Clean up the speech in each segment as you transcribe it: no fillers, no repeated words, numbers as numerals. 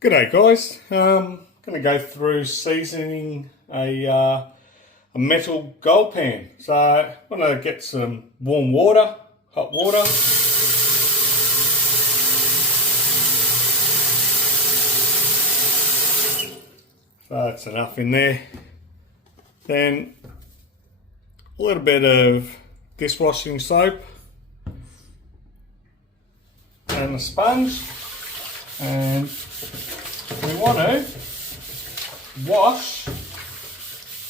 G'day guys, I'm going to go through seasoning a metal gold pan. So I'm going to get some warm water, hot water. So that's enough in there. Then a little bit of dishwashing soap and a sponge, and we want to wash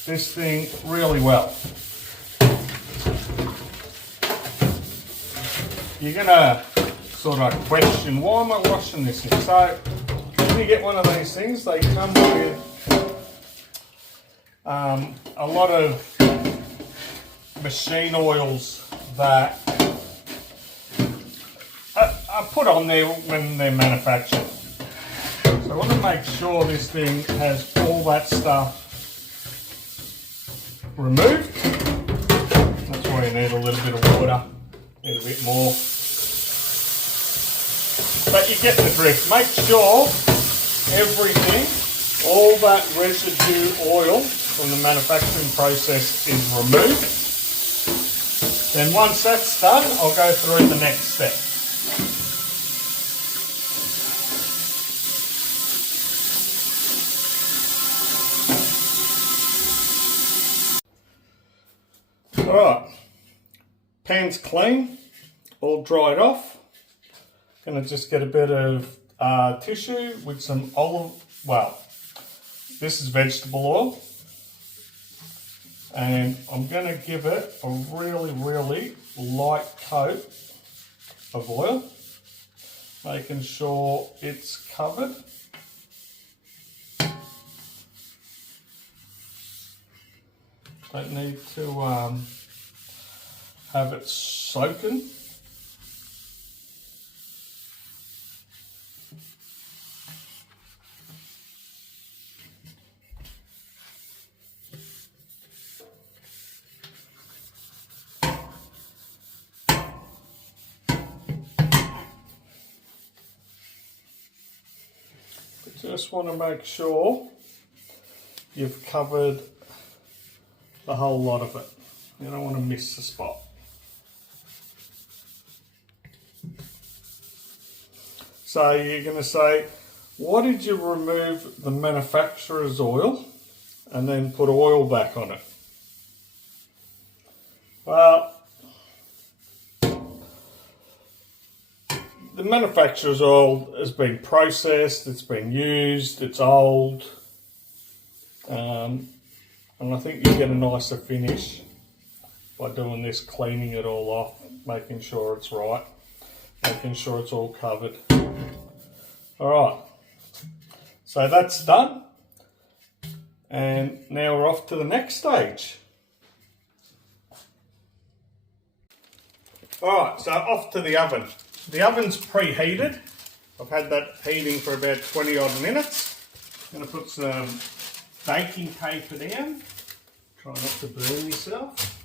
this thing really well. You're going to sort of question, why am I washing this thing? So when you get one of these things, they come with a lot of machine oils that are put on there when they're manufactured. So I want to make sure this thing has all that stuff removed. That's why you need a little bit of water, need a bit more. But you get the drift. Make sure everything, all that residue oil from the manufacturing process is removed. Then once that's done, I'll go through the next step. Alright, pan's clean, all dried off. Gonna just get a bit of tissue with some this is vegetable oil. And I'm gonna give it a really, really light coat of oil, making sure it's covered. Don't need to have it soaking. Just want to make sure you've covered the whole lot of it. You don't want to miss the spot. So you're going to say, why did you remove the manufacturer's oil and then put oil back on it? Well, the manufacturer's oil has been processed, it's been used, it's old, and I think you get a nicer finish by doing this, cleaning it all off, making sure it's right, making sure it's all covered. Alright, so that's done, and now we're off to the next stage. Alright, so off to the oven. The oven's preheated. I've had that heating for about 20 odd minutes. I'm going to put some baking paper down. Try not to burn yourself.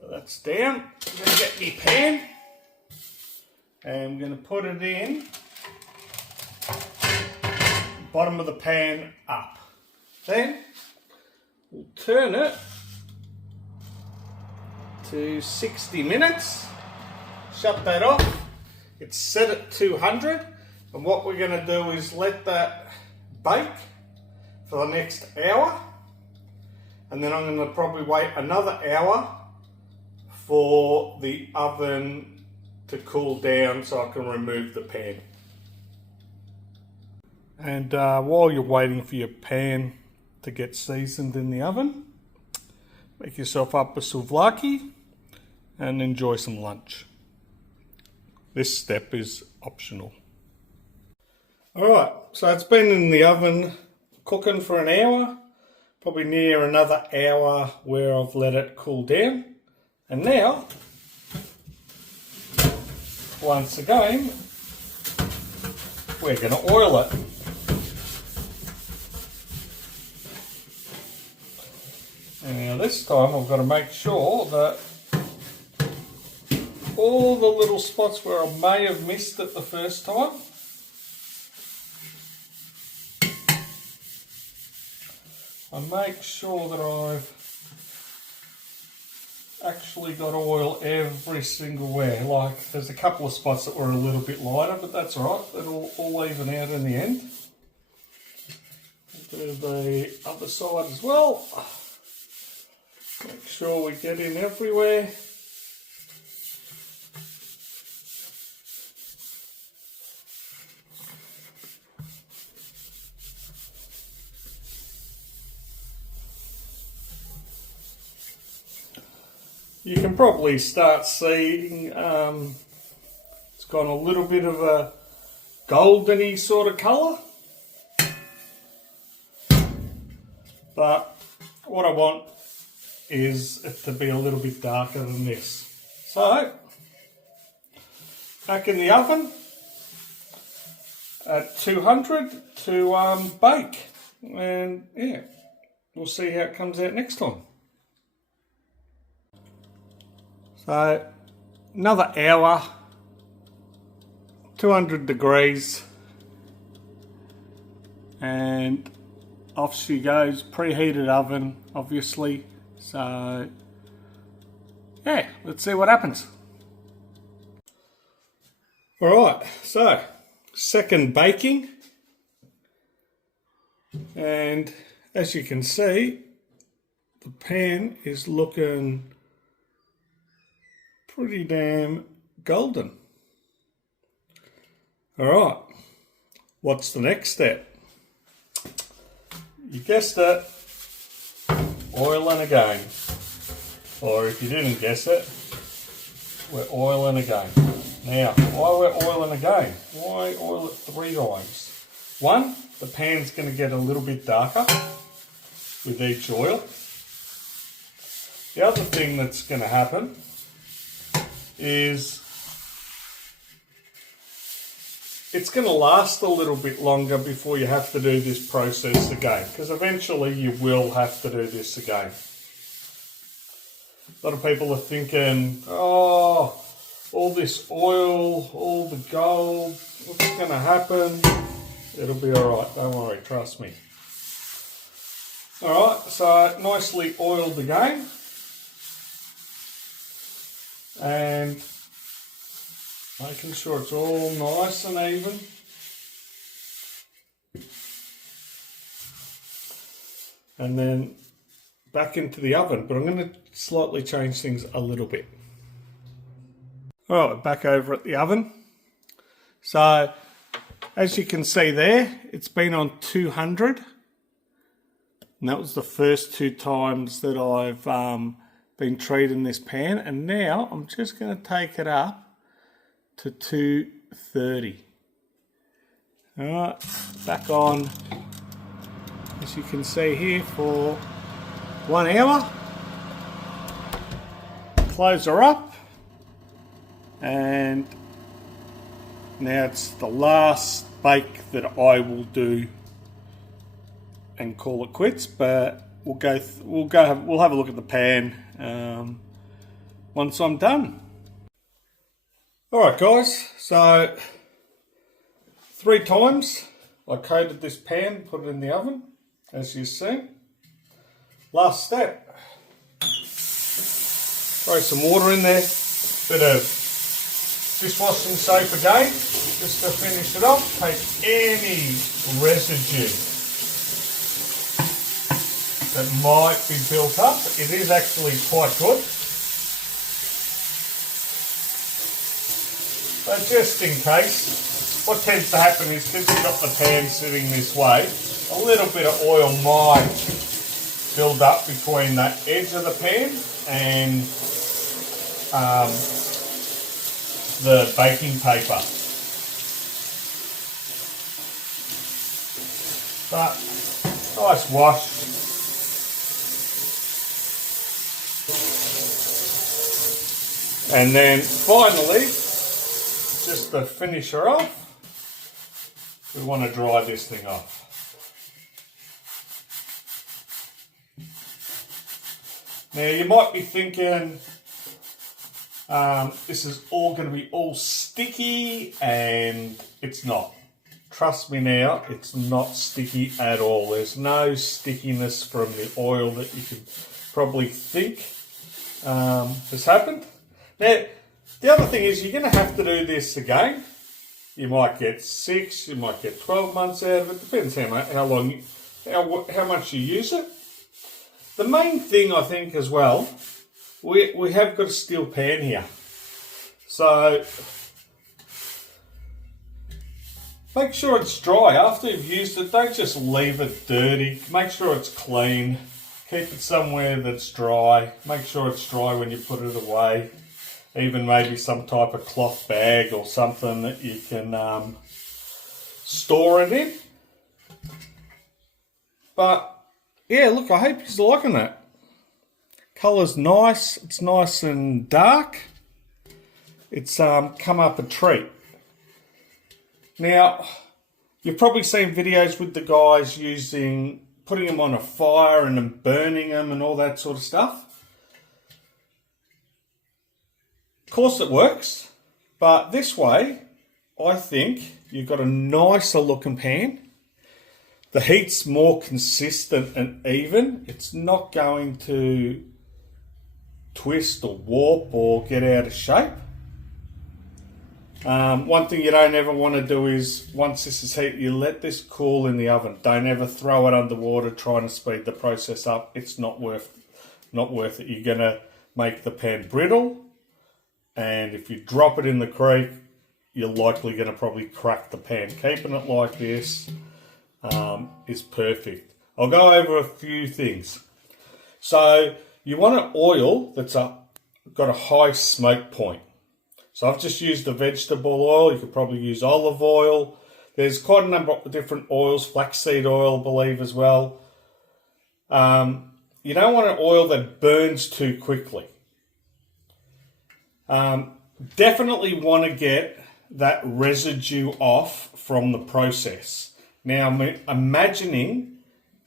So that's down. I'm going to get my pan and I'm going to put it in bottom of the pan up. Then we'll turn it to 60 minutes. Shut that off. It's set at 200, and what we're going to do is let that bake for the next hour, and then I'm going to probably wait another hour for the oven to cool down so I can remove the pan. And while you're waiting for your pan to get seasoned in the oven, make yourself up a souvlaki and enjoy some lunch. This step is optional. Alright, so it's been in the oven cooking for an hour, probably near another hour where I've let it cool down. And now, once again, we're going to oil it. And now this time I've got to make sure that all the little spots where I may have missed it the first time, I make sure that I've actually got oil every single where. Like, there's a couple of spots that were a little bit lighter, but that's all right. It'll all even out in the end. Do the other side as well. Make sure we get in everywhere. You can probably start seeing it's got a little bit of a goldeny sort of colour. But what I want is it to be a little bit darker than this. So, back in the oven at 200 to bake. And yeah, we'll see how it comes out next time. So, another hour, 200 degrees, and off she goes. Preheated oven, obviously. So, yeah, let's see what happens. Alright, so, second baking. And as you can see, the pan is looking pretty damn golden. Alright, what's the next step? You guessed it, oiling again. Or if you didn't guess it, we're oiling again. Now, why we're oiling again? Why oil it 3 times? One, the pan's going to get a little bit darker with each oil. The other thing that's going to happen is it's going to last a little bit longer before you have to do this process again, because eventually you will have to do this again. A lot of people are thinking, oh, all this oil, all the gold, what's going to happen? It'll be alright, don't worry, trust me. Alright, so nicely oiled again. And making sure it's all nice and even. And then back into the oven, but I'm going to slightly change things a little bit. Alright, back over at the oven. So, as you can see there, it's been on 200. And that was the first 2 times that I've been treating this pan. And now I'm just going to take it up to 230. Alright, back on, as you can see here, for 1 hour. Close her up, and now it's the last bake that I will do and call it quits. But we'll have a look at the pan once I'm done. Alright guys, so 3 times I coated this pan, put it in the oven, as you see. Last step, throw some water in there, bit of dishwashing soap again, just to finish it off. Take any residue that might be built up. It is actually quite good. But just in case, what tends to happen is, since you've got the pan sitting this way, a little bit of oil might build up between the edge of the pan and the baking paper. But nice wash. And then finally, just to finish her off, we want to dry this thing off. Now you might be thinking, this is all going to be all sticky, and it's not. trust me now, it's not sticky at all. There's no stickiness from the oil that you could probably think has happened. Now, the other thing is you're going to have to do this again. You might get 6, you might get 12 months out of it. Depends how much you use it. The main thing I think as well, we have got a steel pan here. So make sure it's dry. After you've used it, don't just leave it dirty. Make sure it's clean. Keep it somewhere that's dry. Make sure it's dry when you put it away. Even maybe some type of cloth bag or something that you can store it in. But yeah, look, I hope you're liking that. Colour's nice. It's nice and dark. It's come up a treat. Now, you've probably seen videos with the guys putting them on a fire and then burning them and all that sort of stuff. Of course it works, but this way, I think you've got a nicer looking pan. The heat's more consistent and even. It's not going to twist or warp or get out of shape. One thing you don't ever want to do is, once this is heated, you let this cool in the oven. Don't ever throw it underwater trying to speed the process up. It's not worth it. You're going to make the pan brittle. And if you drop it in the creek, you're likely going to probably crack the pan. Keeping it like this is perfect. I'll go over a few things. So you want an oil that's got a high smoke point. So I've just used the vegetable oil. You could probably use olive oil. There's quite a number of different oils, flaxseed oil, I believe, as well. You don't want an oil that burns too quickly. Definitely want to get that residue off from the process. Now, I'm imagining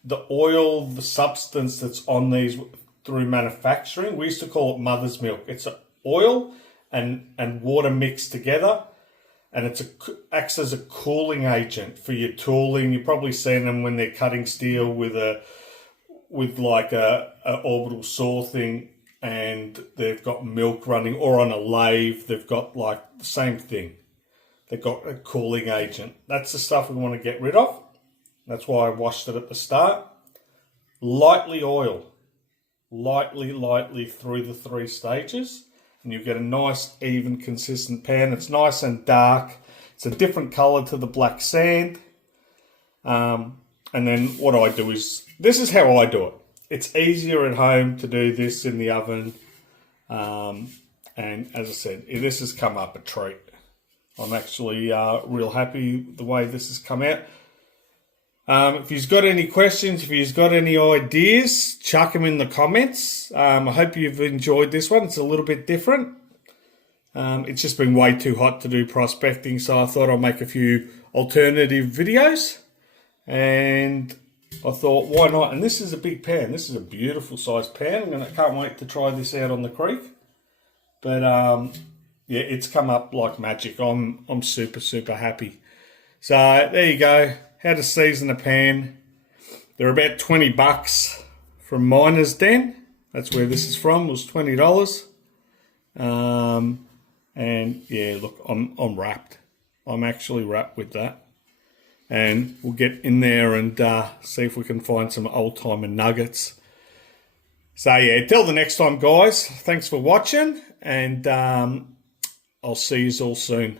the oil, the substance that's on these through manufacturing. We used to call it mother's milk. It's oil and water mixed together, and acts as a cooling agent for your tooling. You've probably seen them when they're cutting steel with like a orbital saw thing, and they've got milk running, or on a lathe, they've got like the same thing. They've got a cooling agent. That's the stuff we want to get rid of. That's why I washed it at the start. Lightly oil. Lightly through the 3 stages. And you get a nice, even, consistent pan. It's nice and dark. It's a different colour to the black sand. And then what I do is, this is how I do it. It's easier at home to do this in the oven. And as I said, this has come up a treat. I'm actually real happy the way this has come out. If you've got any questions, if you've got any ideas, chuck them in the comments. I hope you've enjoyed this one. It's a little bit different. It's just been way too hot to do prospecting, so I thought I'll make a few alternative videos. And I thought, why not? And this is a big pan. This is a beautiful sized pan. I can't wait to try this out on the creek. But yeah, it's come up like magic. I'm super happy. So there you go. How to season a pan. They're about $20 from Miner's Den. That's where this is from. It was $20. And yeah, look, I'm wrapped. I'm actually wrapped with that. And we'll get in there and see if we can find some old-timer nuggets. So yeah, till the next time, guys. Thanks for watching, and I'll see you all soon.